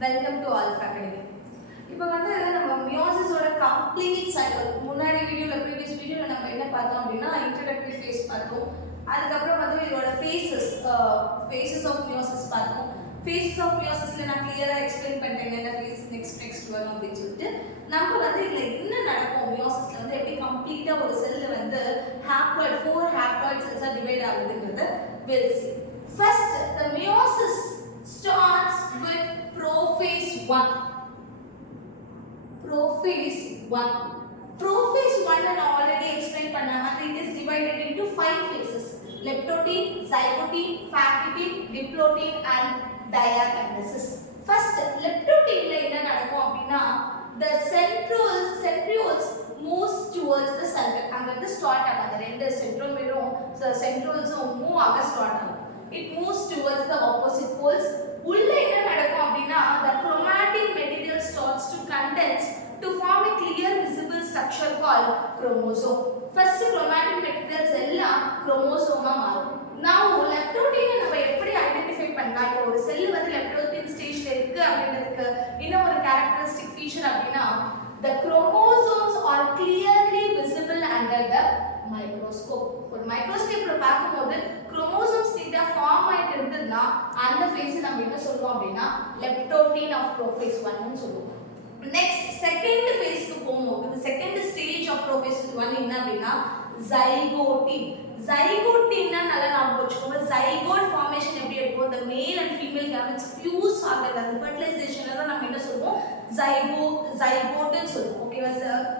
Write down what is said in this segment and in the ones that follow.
Welcome to Alpha Academy. இப்போ வந்து நம்ம மியோசிஸோட கம்ப்ளீட் சைக்கிள் முன்னாடி ப்ரீவியஸ் வீடியோல நம்ம என்ன பார்த்தோம் அப்படின்னா இன்ட்ரோடக்டரி ஃபேஸ் பார்த்தோம். அதுக்கப்புறம் வந்து இதோட ஃபேஸஸ் ஆஃப் மியோசிஸ் பார்த்தோம். ஃபேஸஸ் ஆஃப் மியோசிஸ்ல நான் கிளியரா எக்ஸ்பிளைன் பண்ணிட்டேன் என்ன ஃபேஸ் நெக்ஸ்ட் வரும் அப்படின்னு சொல்லிட்டு நம்ம வந்து இதுல என்ன நடக்கும் மியோசிஸ்ல வந்து எப்படி கம்ப்ளீட்டா ஒரு செல் வந்து ஹாப்ளாய்ட் 4 ஹாப்ளாய்ட் செல்ஸா டிவைட் ஆகுதுங்கிறத we'll see. First, the meiosis starts with prophase 1. Prophase 1. Prophase 1 and already explained panna. It is divided into 5 phases: leptotene, zygotene, factotene, diplotene and diakinesis. First, leptotene la enna nadakum appadina the centrioles moves towards the center. Anga the start agada rendu centrioles move aga start agum. It moves towards the opposite poles. Ulla enna nadakum appadina the chromatic material starts to condense to form a clear visible structure called chromosome. First chromatic materials ella chromosome ah maarum. Now leptotene நம்ம எப்படி identify பண்ணலாம்? இப்போ ஒரு cell வந்து leptotene ஸ்டேஜ்ல இருக்கு அப்படின்றதுக்கு இன்னும் ஒரு characteristic feature அப்படினா the chromosomes are clearly visible under the microscope. ஒரு மைக்ரோஸ்கோப்ல பாக்கும்போது chromosomes நீட்டா ஃபார்ம் ஆயிட்டு இருந்ததுனா அந்த ஃபேஸ் நம்ம என்ன சொல்லுவோம் அப்படினா leptotene of prophase 1 ன்னு சொல்லுவோம். நெக்ஸ்ட் செகண்ட் ஃபேஸ்க்கு போவோம். செகண்ட் ஸ்டேஜ் ஆஃப் prophase 1 என்ன அப்படினா zygotene. Zygotene னா நல்லா ஞாபகம் வச்சுக்கோங்க. zygote formation எப்படி இருக்கும்? the male and female gametes fuse ஆகுறது அந்த fertilization தான் நம்ம என்ன சொல்லுவோம்? zygote ன்னு சொல்லுவோம். ஓகேவா?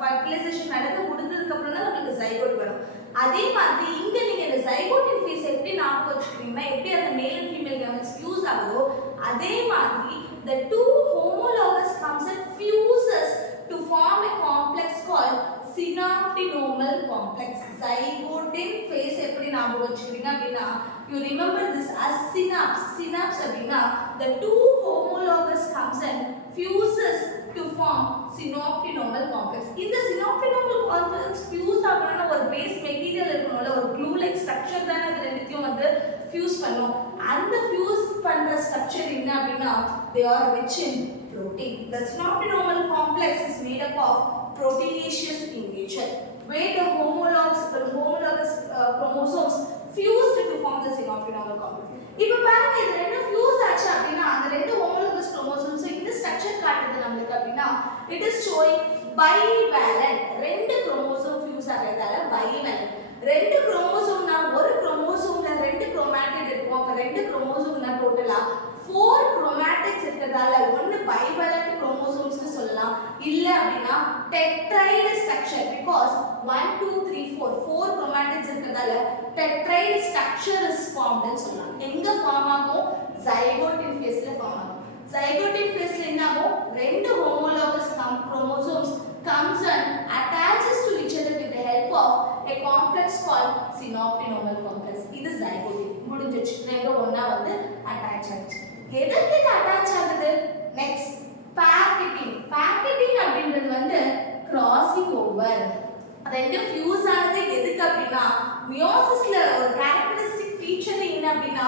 fertilization நடந்து முடிஞ்சதுக்கு அப்புறம் தான் நமக்கு zygote வரும். அதே மாதிரி இங்க நீங்க இந்த zygote phase எப்படி ஞாபகம் வச்சுக்கிறீங்கன்னா எப்படி அந்த male and female gametes fuse ஆகுதோ அதே மாதிரி the two homologous comes and fuses to form a complex called synaptonomal complex. Zygote phase எப்படி ஞாபகம் வச்சுக்கிறீங்க அப்படினா you remember this as synapse அப்படினா the two homologous comes and fuses to form synaptonomal complex. இந்த synaptonomal complex fuse ஆகணும்னா ஒரு base material இருக்கணும்ல, ஒரு glue like structure தான அது ரெண்டுத்தையும் வந்து fuse பண்ணும். அந்த fuse பண்ற structure என்ன அப்படினா they are rich in protein. The synaptonomal complex is made up of proteinaceous in nature where the homologous chromosomes fused to form the synaptonomal complex. இப்போ பாருங்க இது ரெண்டு fuse ஆச்சு அப்படினா அந்த ரெண்டு homologous chromosomes இந்த structure காட்டுது நமக்கு அப்படினா it is showing bivalent. ரெண்டு chromosome fuse ஆகிறதால bivalent. ரெண்டு குரோமோசோம்னா ஒரு குரோமோசோம்ல ரெண்டு குரோமாட்டிட் இருக்கும். அப்ப ரெண்டு குரோமோசோம்னா டோட்டலா 4 chromatids இருக்கிறதால ஒன்னு bivalent chromosomes னு சொல்லலாம். இல்ல அப்படினா tetride structure because 1 2 3 4 chromatids இருக்கிறதால tetride structure is formed னு சொல்லலாம். எங்க ஃபார்ம் ஆகும்? zygote phase-ல ஃபார்ம் ஆகும். zygote phase-ல என்ன ஆகும்? ரெண்டு homologous chromosomes comes and attaches to each other with the help of a complex called synaptonomal complex. இது zygote. முடிஞ்சிச்சு. ரெண்டு ஒண்ணா வந்து அட்டாச் ஆச்சு. எதுக்கு அட்டாச் ஆகுது? Next factotene. Factotene அப்படின்றது வந்து crossing over. ரெண்டு fuse ஆனது எதுக்கு அப்படினா மியோசிஸ்ல ஒரு characteristic feature என்ன அப்படினா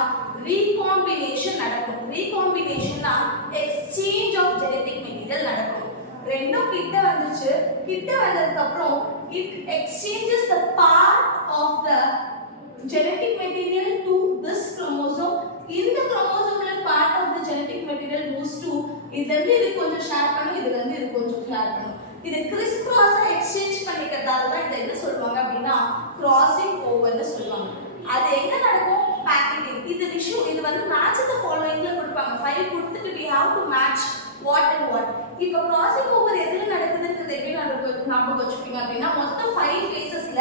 recombination நடக்கும். recombinationனா exchange of genetic material நடக்கும். ரெண்டும் கிட்ட வந்துச்சு. கிட்ட வந்ததுக்கு அப்புறம் it exchanges the part of the genetic material to this chromosome. இந்த chromosomeல part of the genetic material moves to இதுல இது கொஞ்சம் ஷேர் பண்ணும், இதுல இது கொஞ்சம் ஷேர் பண்ணும். இது கிறிஸ் கிராஸா எக்ஸ்சேஞ்ச் பண்ணிக்கிறதால தான் இத என்ன சொல்வாங்க அப்படினா crossing over னு சொல்வாங்க. அது எங்க நடக்கும்? பேக்கெட்டிங். இது வந்து மேட்ச் தி ஃபாலோயிங்ல கொடுப்பாங்க. 5 கொடுத்துட்டு we have to match what and what. இப்போ crossing over எதுல நடக்குதுன்றது எப்படி ஞாபகம் வச்சுப்பீங்க அப்படினா மொத்தம் 5 phases-ல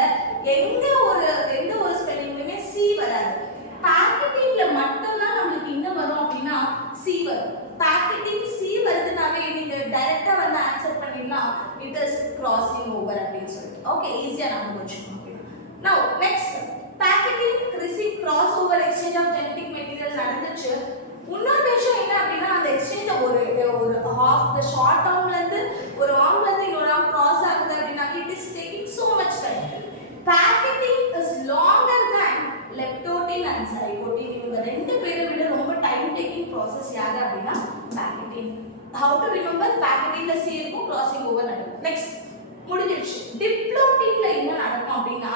எந்த ஒரு ஸ்பெல்லிங்லயுமே C வராது. பேக்கெட்டிங்ல மட்டும் தான் நமக்கு என்ன வரும் அப்படினா C வரும். பேக்கெட்டிங் C வருதுனாவே நீங்க டைரக்ட்டா வந்து ஆன்சர் பண்ணிடலாம் it is crossing over அப்படின்னு சொல்லிட்டு. ஓகே, ஈஸியா ஞாபகம் வச்சுக்கோங்க. Now next packaging crossover exchange of genetic material நடந்துச்சு. இன்னொரு விஷயம் என்ன அப்படினா அந்த எக்ஸ்சேஞ்ச் ஒரு half the short armல இருந்து ஒரு armல இருந்து இன்னொரு arm cross ஆகுது அப்படினா it is taking so much time. Packaging is longer than leptotene and zygotene. இவங்க ரெண்டு பேரை விட ரொம்ப டைம் டேக்கிங் process யாரு அப்படினா packaging. how to remember packaging C இருக்கும் crossing over நடக்கும் next முடிஞ்சிருச்சு டிப்ளோட்டின்ல என்ன நடக்கும் அப்படினா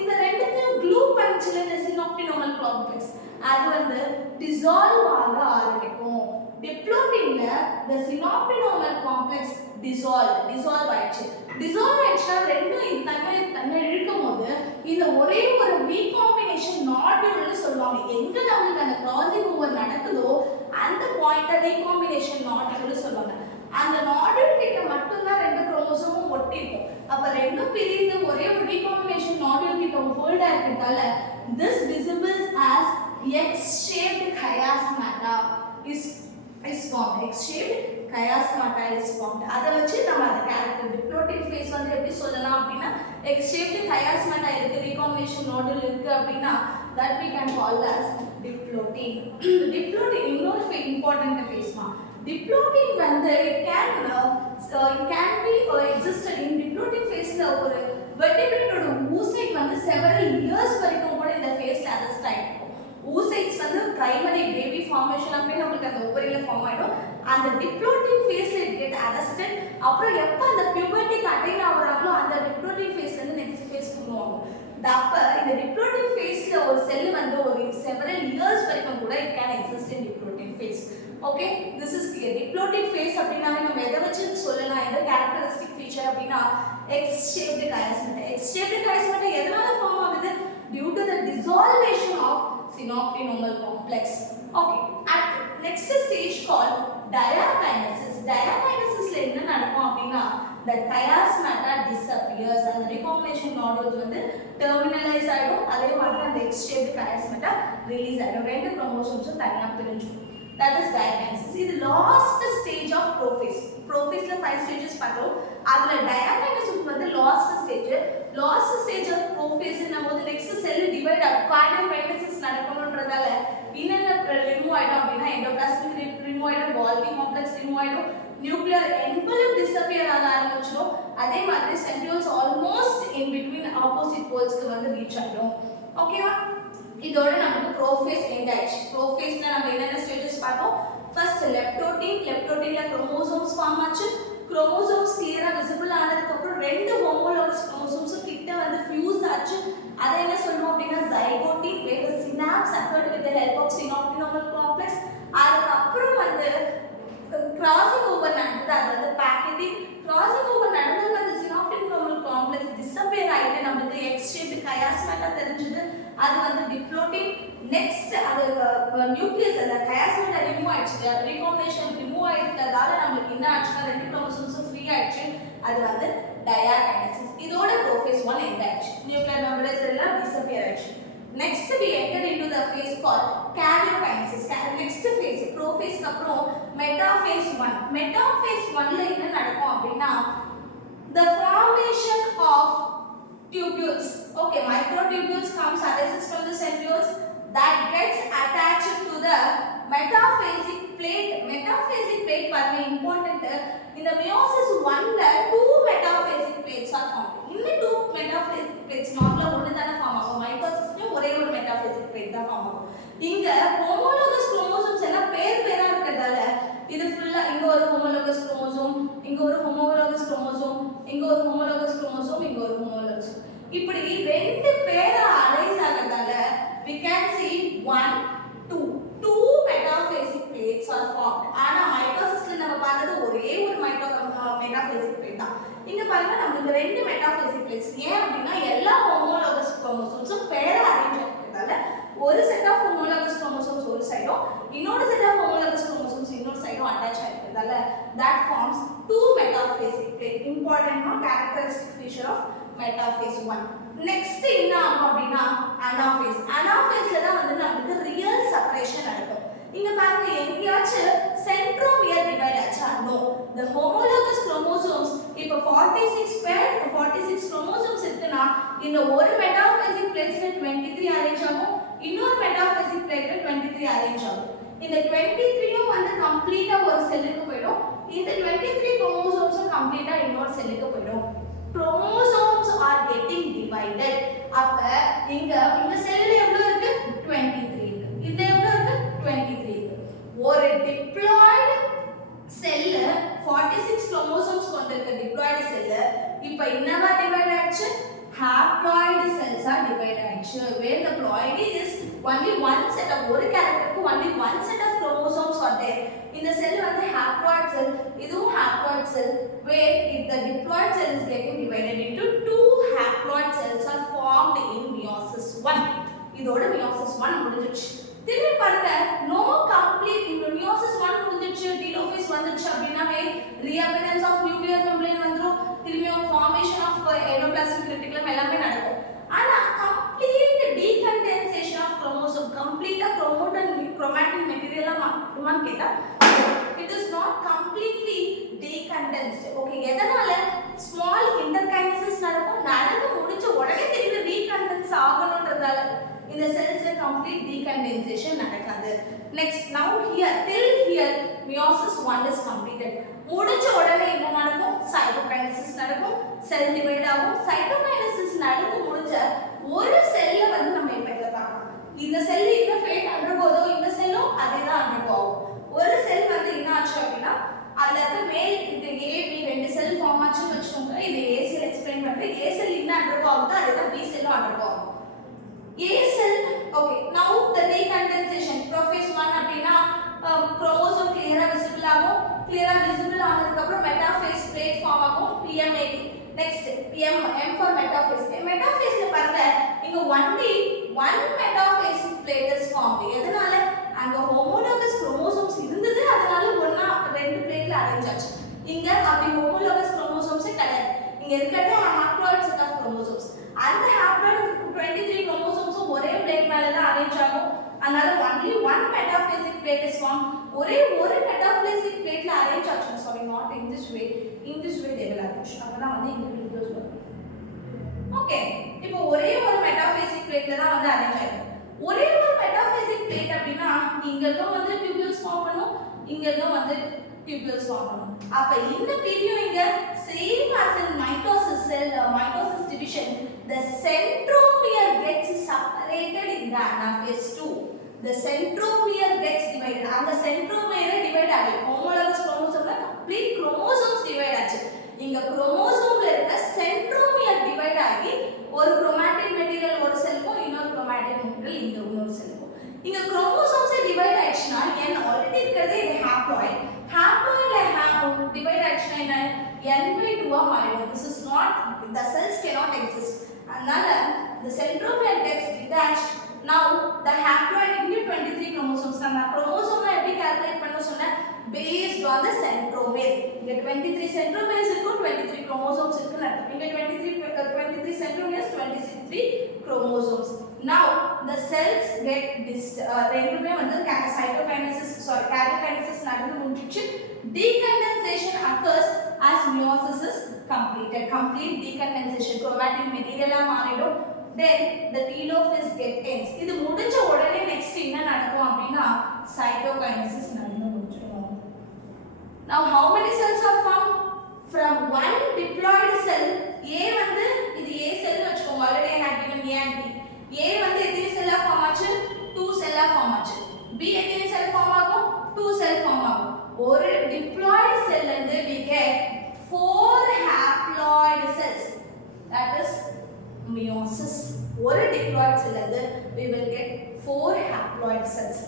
இந்த ரெண்டுத்தையும் க்ளூ பண்ணிச்சுல இந்த சினாப்டினோமல் காம்ப்ளெக்ஸ் அது வந்து டிசால்வ் ஆக ஆரம்பிக்கும் டிப்ளோட்டின்ல the synoptinormal complex dissolve ஆயிடுச்சுனா ரெண்டும் தன்னை இழுக்கும்போது இந்த ஒரே ஒரு ரீகாம்பினேஷன் நாட்யூல்னு சொல்லுவாங்க எங்க நமக்கு அந்த கிராசிங் ஓவர் நடக்குதோ அந்த பாயிண்ட ரீகாம்பினேஷன் நாட்யூல்னு சொல்லுவாங்க அந்த நாட்யூல் கிட்ட மட்டும் தான் ரெண்டு குரோமோசோமும் ஒட்டி இருக்கும் அப்ப ரெண்டும் பிரிந்து ஒரே ஒரு ரீகாம்பினேஷன் நாட்யூல் கிட்ட hold ஆகிறதால this visible as X-shaped chiasmata is formed. X-shaped chiasmata is formed. அத வச்சு நம்ம அந்த கேரக்டர் டிப்ளோட்டிக் ஃபேஸ் வந்து எப்படி சொல்லலாம் அப்படினா X-shaped chiasmata இருக்கு recombination nodule இருக்கு அப்படினா that we can call as diplotin. Diplotin இன்னொரு important phase மா diplotin வந்து it can be existed in diplotic phase ல ஒரு vertebrate ஓட oocyte வந்து several years வரைக்கும் கூட இந்த phase ல arrest ஆயிடும் oocytes வந்து primary baby formation அப்பவே நமக்கு அந்த ஓவரியில ஃபார்ம் ஆயிடும் அந்த diplotic phase ல get arrested அப்புறம் எப்ப அந்த puberty attain ஆவறாங்களோ அந்த diplotic phase ல இருந்து next phase போவாங்க அப்ப இந்த diplotic phase ல ஒரு செல் வந்து ஒரு several years வரைக்கும் கூட it can exist in diplotic phase okay this is clear diplotic phase அப்படினாவே நம்ம எதை வச்சு சொல்லலாம் இந்த characteristic feature அப்படினா X-shaped chiasmata எதனால ஃபார்ம் ஆகுது due to the dissolution of synoptinormal complex okay at next stage called diakinesis ல என்ன நடக்கும் அப்படினா the chiasmata disappears and the recombination nodules வந்து terminalize ஆயிடும் அதே மாதிரி அந்த X-shaped chiasmata release ஆயிடும் ரெண்டு chromosomes தனியா பிரிஞ்சிடும் that is diakinesis இது last stage of prophase ல 5 stages பார்த்தோம் அதுல diakinesis வந்து last stage of prophase நம்மோது next cell divide cardiakinesis நடக்கணும்ன்றதால என்னென்ன ரிமூவ் ஆயிடும் அப்படினா endoplasmic ரிமூவ் ஆயிடும் Golgi complex ரிமூவ் ஆயிடும் nuclear envelope disappear ஆக ஆரம்பிச்சிடும் அதே மாதிரி centrioles almost in between opposite poles க்கு வந்து ரீச் ஆயிடும் ஓகேவா இதோட நமக்கு ப்ரோஃபேஸ் எண்ட் ஆயிடுச்சு ப்ரோஃபேஸ்ல நம்ம என்னென்ன ஸ்டேஜஸ் பார்த்தோம் ஃபர்ஸ்ட் லெப்டோட்டின்ல குரோமோசோம்ஸ் ஃபார்ம் ஆச்சு குரோமோசோம்ஸ் கிளியரா விசிபிள் ஆனதுக்கு அப்புறம் ரெண்டு ஹோமோலாகஸ் குரோமோசோம்ஸ் கிட்ட வந்து ஃபியூஸ் ஆச்சு அதை என்ன சொல்றோம் அப்படினா ஜைகோட்டின் where the synapse occurred with the help of synoptinormal complex அதுக்கு அப்புறம் வந்து crossing over நடந்தது அது வந்து packaging crossing over நடந்தது அந்த synoptinormal complex disappear ஆயிட்டு நமக்கு X-shaped chiasmata தெரிஞ்சது அது வந்து diplotin next அது nucleus அந்த chiasmata ரிமூவ் ஆயிடுச்சு recombination ரிமூவ் ஆயிட்டதால நமக்கு என்ன ஆச்சுன்னா ரெண்டு chromosomes ஃப்ரீ ஆயிடுச்சு அது வந்து diakinesis இதோட prophase 1 end ஆயிடுச்சு nuclear members எல்லாம் disappear ஆயிடுச்சு next we enter into the phase called karyokinesis next phase prophase க்கு அப்புறம் metaphase 1 ல என்ன நடக்கும் அப்படினா the formation of tubules okay microtubules comes arises from the centrioles that gets attached to the metaphasic plate பாருங்க important in the meiosis 1 ல two metaphasic plates are formed இந்த two metaphasic plates நார்மலா ஒன்னு தான ஃபார்ம் ஆகும் மைட்டோசிஸ்லயும் ஒரே ஒரு metaphasic plate தான் ஃபார்ம் ஆகும் இங்க homologous chromosomes எல்லாம் பேரா இருக்கறதால இது ஃபுல்லா இங்க ஒரு homologous chromosome இங்க ஒரு homologous chromosome இங்க ஒரு homologous chromosome இங்க ஒரு homologous இப்படி ரெண்டு பேரா Alice ஆகறதால we can see 1 2 metaphasic plates are formed ஆனா மைட்டோசிஸ்ல நம்ம பார்த்தது ஒரே ஒரு metaphasic plate தான் இங்க பாருங்க நமக்கு ரெண்டு metaphasic plates ஏன் அப்படினா எல்லா homologous chromosomes பேரா அரேஞ்ச் ஆகிருக்கிறதால ஒரு செட் ஆஃப் homologous chromosomes ஒரு சைடும் இன்னொரு செட் ஆஃப் homologous chromosomes இன்னொரு சைடும் attach ஆகிருக்கிறதால that forms two metaphasic plate important characteristic feature of metaphase 1 next என்ன ஆகும் அப்படினா anaphase தான் வந்து நமக்கு real separation நடக்கும் இங்க பாருங்க எங்கயாச்சும் centromere divide ஆச்சா no the homologous chromosomes இப்ப 46 chromosomes இருக்குனா இந்த ஒரு metaphasic plates ல 23 அரேஞ்ச் ஆகும் இன்னொரு metaphasic plate ல 23 அரேஞ்ச் ஆகும் இந்த 23யும் வந்து கம்ப்ளீட்டா ஒரு செல்லுக்கு போய்டும் இந்த 23 chromosomes கம்ப்ளீட்டா இன்னொரு செல்லுக்கு போய்டும் chromosomes are getting divided அப்ப இங்க செல்ல எவ்வளவு இருக்கு 23 இருக்கு இது எவ்வளவு இருக்கு 23 இருக்கு ஒரு diploid செல்ல இருக்க diploid cell இப்போ என்னவா டிவைட் ஆயிடுச்சு haploid cells are divided ஆயிடுச்சு where the ploidy is only one set of ஒரு characterக்கு only one set of chromosomes are there இந்த cell வந்து haploid cell இதுவும் haploid cell where if the diploid cell is getting divided into two haploid cells are formed in meiosis 1 இதோட meiosis 1 முடிஞ்சிருச்சு திரும்பி பாருங்க no complete in meiosis 1 முடிஞ்சிருச்சு telophase வந்துச்சு அப்படினாவே reappearance of nuclear membrane வந்துரும் திரும்பியும் formation of endoplasmic reticulum எல்லாமே நடக்கும் ஆனா complete decondensation of chromosome complete chromatin material மாட்டுமான்னு கேட்டா it is not completely decondensed okay எதனால small interkinesis நடந்து முடிஞ்ச உடனே திரும்பி recondense ஆகணும்ன்றதால இந்த cells complete decondensation நடக்காது next now here till here meiosis 1 is completed முடிஞ்ச உடனே என்ன நடக்கும் cytokinesis நடக்கும் cell divide ஆகும் cytokinesis நடந்து முடிஞ்ச ஒரு செல்ல வந்து நம்ம இப்ப இத பார்க்கலாம் இந்த செல் என்ன ஃபேட் undergoதோ இந்த செல்லும் அதே தான் undergo ஆகும் ஒரு செல் வந்து என்ன ஆச்சு அப்படினா அதுல இருக்க மேல் இந்த A B ரெண்டு செல் ஃபார்ம் ஆச்சுன்னு வெச்சுக்கோங்க இது A செல் எக்ஸ்பிளைன் பண்றேன் A செல் என்ன undergo ஆகுதோ அதே தான் B செல்லும் undergo ஆகும் A cell okay now the decondensation prophase 1 அப்படினா chromosome clear visible ஆகும் clear visible ஆனதுக்கு அப்புறம் metaphase plate form ஆகும் PM80 next M for metaphase metaphase ல பாருங்க இங்க only one metaphase plate is formed எதனால அங்க homologous chromosomes இருந்தது அதனால ஒண்ணா ரெண்டு பிளேட்ல அரேஞ்ச் ஆச்சு இங்க அப்படி homologous chromosomes கிடையாது இங்க இருக்கிறது haploid set of chromosomes அந்த haploid 23 chromosomes ஒரே பிளேட் மேல தான் அரேஞ்ச் ஆகும் அதனால only one metaphasic plate is formed ஒரே ஒரு metaphasic plateல அரேஞ்ச் ஆச்சு sorry not in this way they will arrange அப்பதான் வந்து இங்க nucleus வரும் ஓகே இப்போ ஒரே ஒரு metaphasic plateல தான் வந்து அரேஞ்ச் ஆயிருக்கு ஒரே ஒரு metaphasic plate அப்படினா இங்க தான் வந்து tubules ஃபார்ம் பண்ணும் இங்க தான் வந்து tubules form பண்ணும் அப்ப இந்த பீரியம் இங்க same as in mitosis division the centromere gets separated in the anaphase 2 the centromere gets divided and the centromere divide ஆகும் homologous chromosome complete chromosomes divide ஆச்சு இங்க chromosomeல இருக்க centromere divide ஆகி ஒரு chromatin material ஒரு செல்லுக்கும் இன்னொரு chromatin material இங்க இன்னொரு செல்லுக்கும் இங்க chromosomes divide ஆயிடுச்சுனா n already இருக்கிறது இது haploid divide ஆயிடுச்சுனா என்ன n/2 ஆ மாறிடும் this is not the cells cannot exist அதனால the centromere gets detached now the haploid into 23 chromosomes நம்ம chromosome எப்படி கால்குலேட் பண்ண சொன்ன based on the centromere இங்க 23 centromeres இருக்கும் 23 chromosomes இருக்குன்னு அர்த்தம் இங்க 23 centromeres 23 chromosomes now the cells get ரெண்டுமே வந்து karyokinesis நடந்து முடிஞ்சிச்சு decondensation occurs as meiosis is completed complete decondensation chromatin material மாறிடும் then the telophase gets ends இது முடிஞ்ச உடனே next என்ன நடக்கும் அப்படினா cytokinesis நடந்து முடிஞ்சிடும் now how many cells are formed from one diploid cell A வந்து இது A cell வெச்சுக்கோங்க already I had given A and B A வந்து எத்தனை செல்லா ஃபார்ம் ஆச்சு 2 செல்லா ஃபார்ம் ஆச்சு B எத்தனை செல் ஃபார்ம் ஆகும் 2 செல் ஃபார்ம் ஆகும் ஒரு diploid cell இருந்து we get 4 haploid cells that is meiosis ஒரு diploid cell இருந்து we will get 4 haploid cells